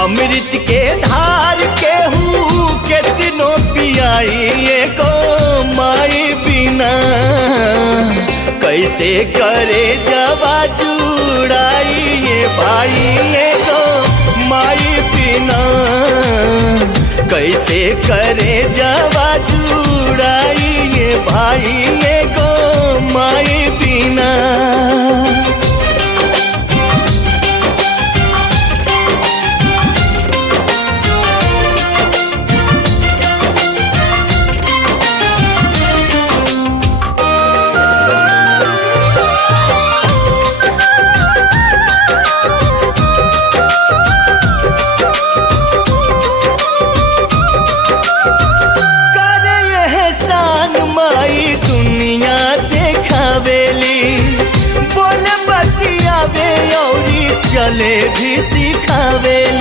अमृत के धार केहू केतनो पियाई एगो माई बिना। कैसे करे जवा जुड़ाई ये भाई एगो माई बिना। कैसे करे जवा जुड़ाई ये भाई एगो माई बिना। दुनिया देखावेली बोले बतियावे औरी चले भी सिखावेली।